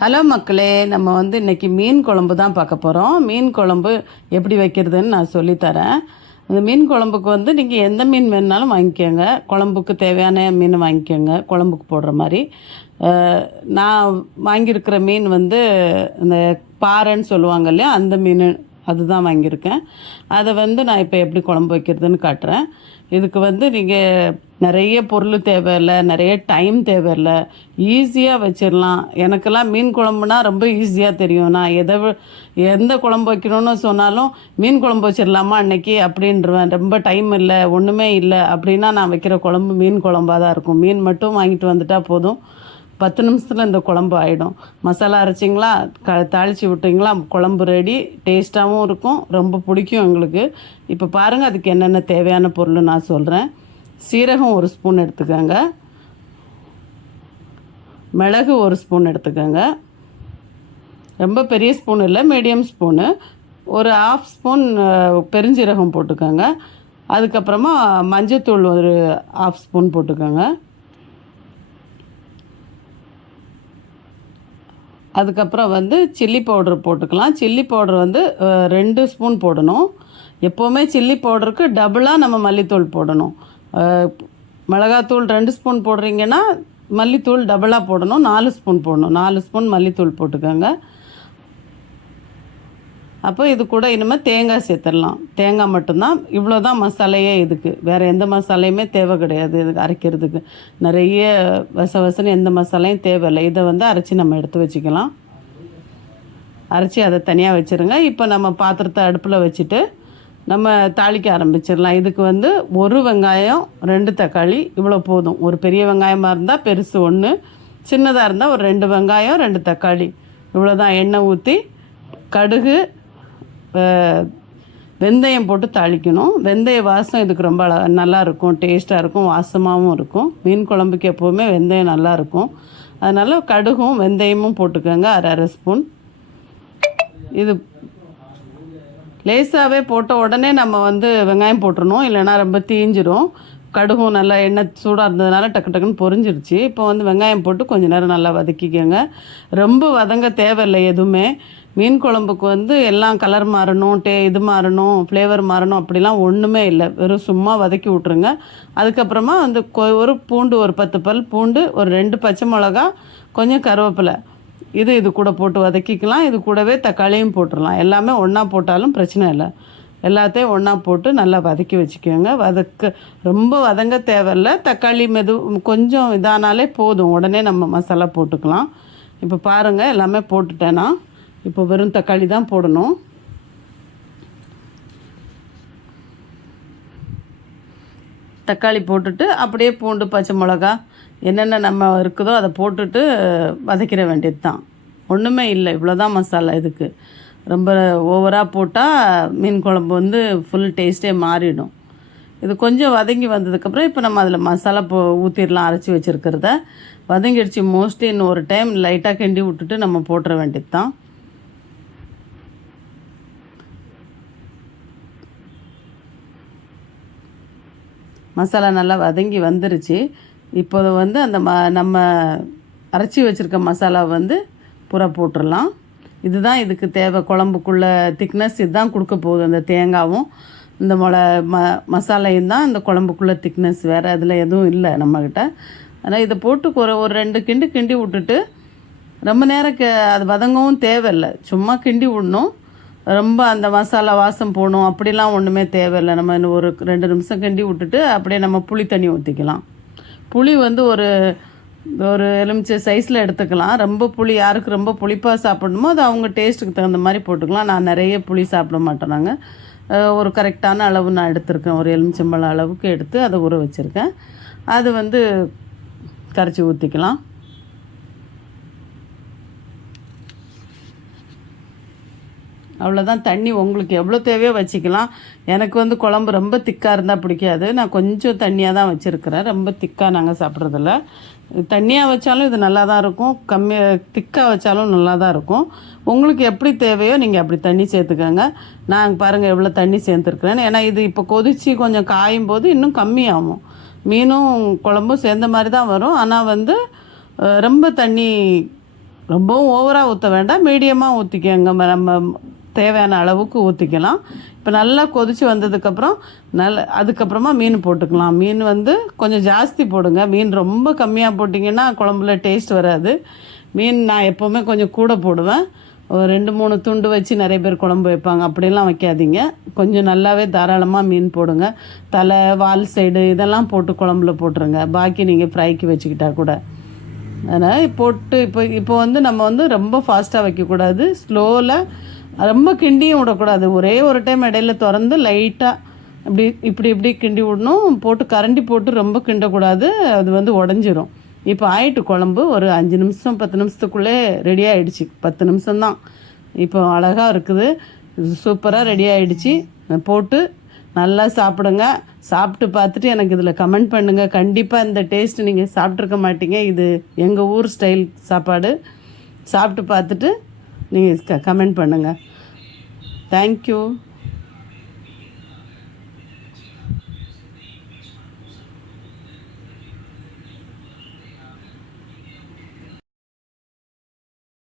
Hello மக்களே, நம்ம இன்றைக்கி மீன் குழம்பு தான் பார்க்க போகிறோம். மீன் குழம்பு எப்படி வைக்கிறதுன்னு நான் சொல்லித்தரேன். இந்த மீன் குழம்புக்கு நீங்கள் எந்த மீன் வேணுனாலும் வாங்கிக்கோங்க. குழம்புக்கு தேவையான மீன் வாங்கிக்கோங்க, குழம்புக்கு போடுற மாதிரி. நான் வாங்கியிருக்கிற மீன் இந்த பாறைன்னு சொல்லுவாங்க இல்லையா, அந்த மீன் அதுதான் வாங்கியிருக்கேன். அதை நான் இப்போ எப்படி குழம்பு வைக்கிறதுன்னு காட்டுறேன். இதுக்கு நீங்கள் நிறைய பொருள் தேவையில்லை, நிறைய டைம் தேவையில்லை, ஈஸியாக வச்சிடலாம். எனக்கெல்லாம் மீன் குழம்புனா ரொம்ப ஈஸியாக தெரியும். நான் எந்த குழம்பு வைக்கணும்னு சொன்னாலும் மீன் குழம்பு வச்சிடலாமா அன்னைக்கு அப்படின்றவேன். ரொம்ப டைம் இல்லை, ஒன்றுமே இல்லை அப்படின்னா நான் வைக்கிற குழம்பு மீன் குழம்பாக தான் இருக்கும். மீன் மட்டும் வாங்கிட்டு வந்துட்டால் போதும், 10 நிமிஷத்தில் இந்த குழம்பு ஆகிடும். மசாலா அரைச்சிங்களா, தாளித்து விட்டிங்களா, குழம்பு ரெடி. டேஸ்ட்டாகவும் இருக்கும், ரொம்ப பிடிக்கும் எங்களுக்கு. இப்போ பாருங்கள், அதுக்கு என்னென்ன தேவையான பொருள் நான் சொல்கிறேன். சீரகம் 1 ஸ்பூன் எடுத்துக்கோங்க, மிளகு 1 ஸ்பூன் எடுத்துக்கோங்க, ரொம்ப பெரிய ஸ்பூன் இல்லை, மீடியம் ஸ்பூனு. ஒரு 1/2 ஸ்பூன் பெருஞ்சீரகம் போட்டுக்கோங்க. அதுக்கப்புறமா மஞ்சத்தூள் ஒரு 1/2 ஸ்பூன் போட்டுக்கோங்க. அதுக்கப்புறம் சில்லி பவுடர் போட்டுக்கலாம். சில்லி பவுடர் 2 ஸ்பூன் போடணும். எப்போவுமே சில்லி பவுடருக்கு டபுளாக நம்ம மல்லித்தூள் போடணும். மிளகாத்தூள் 2 ஸ்பூன் போடுறீங்கன்னா மல்லித்தூள் டபுளாக போடணும், 4 ஸ்பூன் போடணும். 4 ஸ்பூன் மல்லித்தூள் போட்டுக்கோங்க. அப்போ இது கூட இனிமேல் தேங்காய் சேர்த்துடலாம். தேங்காய் மட்டும்தான். இவ்வளோ தான் மசாலையே இதுக்கு, வேறு எந்த மசாலையுமே தேவை கிடையாது. இதுக்கு அரைக்கிறதுக்கு நிறைய வசன்னு எந்த மசாலையும் தேவையில்லை. இதை அரைச்சி நம்ம எடுத்து வச்சுக்கலாம். அரைச்சி அதை தனியாக வச்சுருங்க. இப்போ நம்ம பாத்திரத்தை அடுப்பில் வச்சுட்டு நம்ம தாளிக்க ஆரம்பிச்சிடலாம். இதுக்கு 1 வெங்காயம் 2 தக்காளி இவ்வளோ போதும். ஒரு பெரிய வெங்காயமாக இருந்தால் பெருசு 1, சின்னதாக இருந்தால் ஒரு 2 வெங்காயம் 2 தக்காளி இவ்வளோ தான். எண்ணெய் ஊற்றி கடுகு வெந்தயம் போட்டு தாளிக்கணும். வெந்தய வாசம் இதுக்கு ரொம்ப நல்லாயிருக்கும், டேஸ்ட்டாக இருக்கும், வாசமாகவும் இருக்கும். மீன் குழம்புக்கு எப்போவுமே வெந்தயம் நல்லாயிருக்கும். அதனால் கடுகும் வெந்தயமும் போட்டுக்கோங்க, அரை ஸ்பூன். இது லேசாகவே போட்ட உடனே நம்ம வெங்காயம் போட்டுருணும், இல்லைனா ரொம்ப தீஞ்சிரும். கடுகும் நல்லா எண்ணெய் சூடாக இருந்ததுனால டக்கு டக்குன்னு பொரிஞ்சிருச்சு. இப்போ வெங்காயம் போட்டு கொஞ்சம் நேரம் நல்லா வதக்கிக்கோங்க. ரொம்ப வதங்க தேவையில்லை எதுவுமே. மீன் குழம்புக்கு எல்லாம் கலர் மாறணும், இது மாறணும், ஃப்ளேவர் மாறணும் அப்படிலாம் ஒன்றுமே இல்லை. வெறும் சும்மா வதக்கி விட்ருங்க. அதுக்கப்புறமா ஒரு பூண்டு, ஒரு 10 பல் பூண்டு, ஒரு 2 பச்சை மிளகா, கொஞ்சம் கருவேப்பிலை, இது கூட போட்டு வதக்கிக்கலாம். இது கூடவே தக்காளியும் போட்டுடலாம். எல்லாமே ஒன்றா போட்டாலும் பிரச்சனை இல்லை. எல்லாத்தையும் ஒன்றா போட்டு நல்லா வதக்கி வச்சுக்கோங்க. ரொம்ப வதங்க தேவையில்லை. தக்காளி கொஞ்சம் இதானாலே போதும், உடனே நம்ம மசாலா போட்டுக்கலாம். இப்போ பாருங்கள், எல்லாமே போட்டுட்டேன்னா இப்போ வெறும் தக்காளி தான் போடணும். தக்காளி போட்டுட்டு அப்படியே பூண்டு, பச்சை மிளகா, என்னென்ன நம்ம இருக்குதோ அதை போட்டுட்டு வதக்கிற வேண்டியது தான். ஒன்றுமே இல்லை, இவ்வளோதான் மசாலா. இதுக்கு ரொம்ப ஓவராக போட்டால் மீன் குழம்பு ஃபுல் டேஸ்ட்டே மாறிடும். இது கொஞ்சம் வதங்கி வந்ததுக்கப்புறம் இப்போ நம்ம அதில் மசாலா ஊற்றிடலாம். அரைச்சி வச்சுருக்கிறத வதங்கிடுச்சு மோஸ்ட்லி. இன்னும் ஒரு டைம் லைட்டாக கிண்டி விட்டுட்டு நம்ம போட்டுற வேண்டியது தான். மசாலா நல்லா வதங்கி வந்துருச்சு. இப்போது அந்த நம்ம அரைச்சி வச்சுருக்க மசாலா பூரா போட்டுடலாம். இதுதான் இதுக்கு தேவை. குழம்புக்குள்ளே திக்னஸ் இதுதான் கொடுக்க போகுது. அந்த தேங்காவும் இந்த மசாலையும் தான் இந்த குழம்புக்குள்ளே திக்னஸ், வேறு அதில் எதுவும் இல்லை நம்மக்கிட்ட. ஆனால் இதை போட்டு ஒரு 2 கிண்டி விட்டுட்டு ரொம்ப நேரம் அது வதங்கவும் தேவையில்லை, சும்மா கிண்டி விடணும். ரொம்ப அந்த மசாலா வாசம் போகணும் அப்படிலாம் ஒன்றுமே தேவையில்லை. நம்ம இன்னும் ஒரு 2 நிமிஷம் கிண்டி விட்டுட்டு அப்படியே நம்ம புளி தண்ணி ஊற்றிக்கலாம். புளி ஒரு எலுமிச்சை சைஸில் எடுத்துக்கலாம். ரொம்ப புளி, யாருக்கு ரொம்ப புளிப்பாக சாப்பிடணுமோ அது அவங்க டேஸ்ட்டுக்கு தகுந்த மாதிரி போட்டுக்கலாம். நான் நிறைய புளி சாப்பிட மாட்டோம் நாங்கள். ஒரு கரெக்டான அளவு நான் எடுத்திருக்கேன். ஒரு எலுமிச்சம்பழம் அளவுக்கு எடுத்து அதை ஊற வச்சுருக்கேன். அது கரைச்சி ஊற்றிக்கலாம். அவ்வளோதான். தண்ணி உங்களுக்கு எவ்வளோ தேவையோ வச்சுக்கலாம். எனக்கு குழம்பு ரொம்ப திக்காக இருந்தால் பிடிக்காது. நான் கொஞ்சம் தண்ணியாக தான் வச்சுருக்கிறேன். ரொம்ப திக்காக நாங்கள் சாப்பிட்றதில்ல. தண்ணியாக வச்சாலும் இது நல்லா தான் இருக்கும், திக்காக வச்சாலும் நல்லா தான் இருக்கும். உங்களுக்கு எப்படி தேவையோ நீங்கள் அப்படி தண்ணி சேர்த்துக்கோங்க. நான் பாருங்கள் எவ்வளோ தண்ணி சேர்த்துருக்குறேன். ஏன்னா இது இப்போ கொதித்து கொஞ்சம் காயும் போது இன்னும் கம்மியாகும். மீனும் குழம்பும் சேர்ந்த மாதிரி தான் வரும். ஆனால் ரொம்ப தண்ணி ரொம்பவும் ஓவராக ஊற்ற வேண்டாம், மீடியமாக ஊற்றிக்கங்க. நம்ம தேவையான அளவுக்கு ஊற்றிக்கலாம். இப்போ நல்லா கொதித்து வந்ததுக்கப்புறம் அதுக்கப்புறமா மீன் போட்டுக்கலாம். மீன் வந்து கொஞ்சம் ஜாஸ்தி போடுங்க. மீன் ரொம்ப கம்மியாக போட்டிங்கன்னா குழம்புல டேஸ்ட் வராது. மீன் நான் எப்போவுமே கொஞ்சம் கூட போடுவேன். ஒரு 2-3 துண்டு வச்சு நிறைய பேர் குழம்பு வைப்பாங்க, அப்படிலாம் வைக்காதீங்க. கொஞ்சம் நல்லாவே தாராளமாக மீன் போடுங்க. தலை, வால் சைடு இதெல்லாம் போட்டு குழம்புல போட்டுருங்க. பாக்கி நீங்கள் ஃப்ரைக்கு வச்சுக்கிட்டா கூட. அதனால் போட்டு இப்போ வந்து நம்ம வந்து ரொம்ப ஃபாஸ்ட்டாக வைக்கக்கூடாது. ஸ்லோவில் ரொம்ப கிண்டியும் விடக்கூடாது. ஒரே ஒரு டைம் இடையில திறந்து லைட்டாக இப்படி கிண்டி விடணும். போட்டு கரண்டி போட்டு ரொம்ப கிண்டக்கூடாது, அது வந்து உடஞ்சிரும். இப்போ ஆயிட்டு குழம்பு ஒரு 5 நிமிஷம் 10 நிமிஷத்துக்குள்ளே ரெடி ஆகிடுச்சு. 10 நிமிஷம்தான். இப்போ அழகாக இருக்குது, சூப்பராக ரெடி ஆகிடுச்சு. போட்டு நல்லா சாப்பிடுங்க. சாப்பிட்டு பார்த்துட்டு எனக்கு இதில் கமெண்ட் பண்ணுங்கள். கண்டிப்பாக இந்த டேஸ்ட்டு நீங்கள் சாப்பிட்ருக்க மாட்டீங்க. இது எங்கள் ஊர் ஸ்டைல் சாப்பாடு. சாப்பிட்டு பார்த்துட்டு நீங்கள் கமெண்ட் பண்ணுங்கள். தேங்க்யூ.